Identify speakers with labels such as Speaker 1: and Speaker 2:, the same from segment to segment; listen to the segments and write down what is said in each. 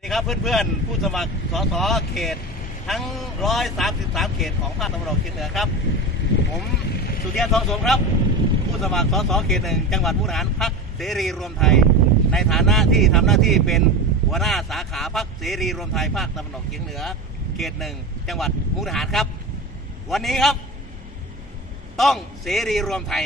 Speaker 1: นี่ครับเพื่อนๆ ผู้สมัครสสเขต ทั้ง 133 เขตของภาคตะวันออกเฉียงเหนือครับ ผมสุเทียนทองสมครับ ผู้สมัครสสเขตหนึ่งจังหวัดมุกดาหารพรรคเสรีรวมไทย ในฐานะที่ทำหน้าที่เป็นหัวหน้าสาขาพรรคเสรีรวมไทยภาคตะวันออกเฉียงเหนือ เขตหนึ่งจังหวัดมุกดาหารครับ วันนี้ครับ ต้องเสรีรวมไทย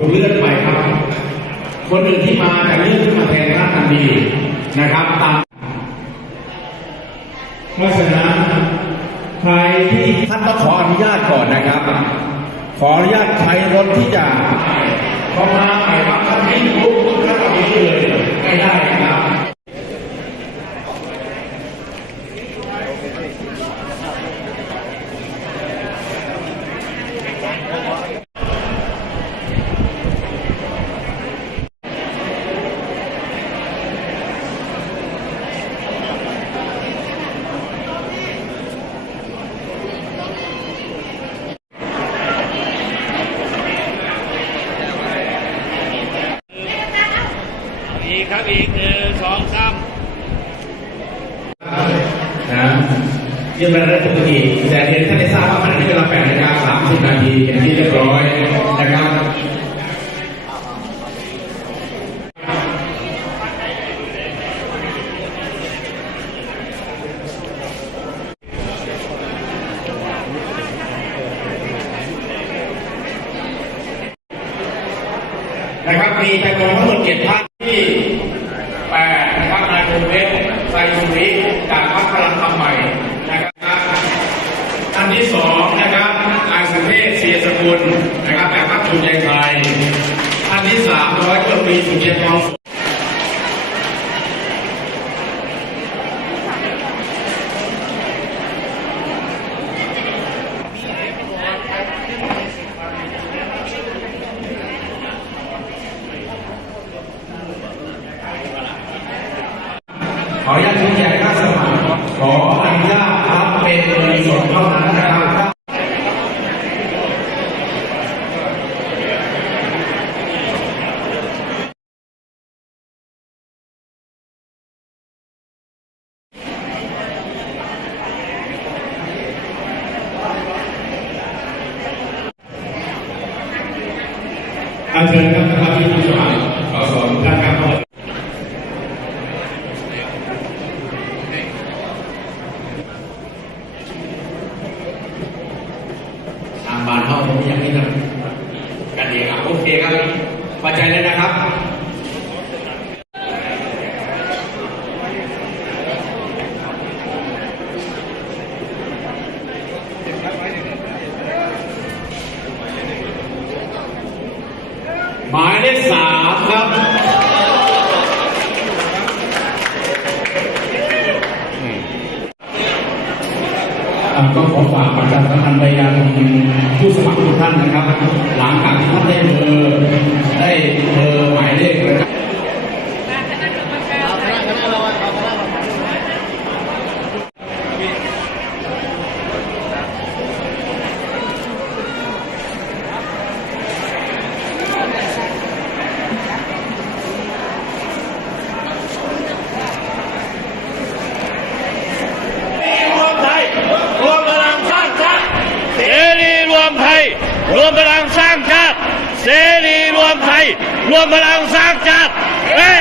Speaker 2: ถูกเลื่อนไปครับ คนอื่นที่มาจะเลือนขึ้นมาแทนท่านทันทีนะครับตามเพราะฉะนั้นใครที่ท่านต้องขออนุญาตก่อนนะครับ ขออนุญาตใช้รถที่จะพอมาใหม่ครับท่านนี้ปุ๊บท่านเอานี้เลยไม่ได้นะครับ
Speaker 3: อีกครับอีกหนึ่งสองสาม
Speaker 2: นะยังเป็นเรื่องปกติแต่เรียนท่านได้ทราบว่ามันใช้เวลา8นาฬิกาสามสิบนาทีเป็นที่เรียบร้อยนะครับ นะครับมีจำนวนทั้งหมดเจ็ดท่านที่แปดนะครับนายภูมิเวศไซสุริจากพรรคพลังธรรมใหม่นะครับท่านที่สองนะครับนายสุเทพเสียสกุลนะครับจากพรรคภูมิใจไทยท่านที่สามร้อยตรีสุเกียนทองสุข ขออนุญาต ชี้แจงค่าสมัครขออนุญาตรับเป็นเงินสดเท่านั้นนะครับอาเชิญครับที่ผู้สมัครสสท่านครับ ทางบ้านเขาผมอยังไม่ทำกันดีครับโอเคครับพอใจเลยนะครับหมายเลขสามครับ ก็ขอฝากประชาสัมพันธ์ไปยังผู้สมัครทุกท่านนะครับ หลังจากที่ท่านได้เบอร์ได้เบอร์หมายเลขนะครับ
Speaker 3: รวมพลังสร้างชาติ เสรีรวมไทย รวมพลังสร้างชาติเฮ้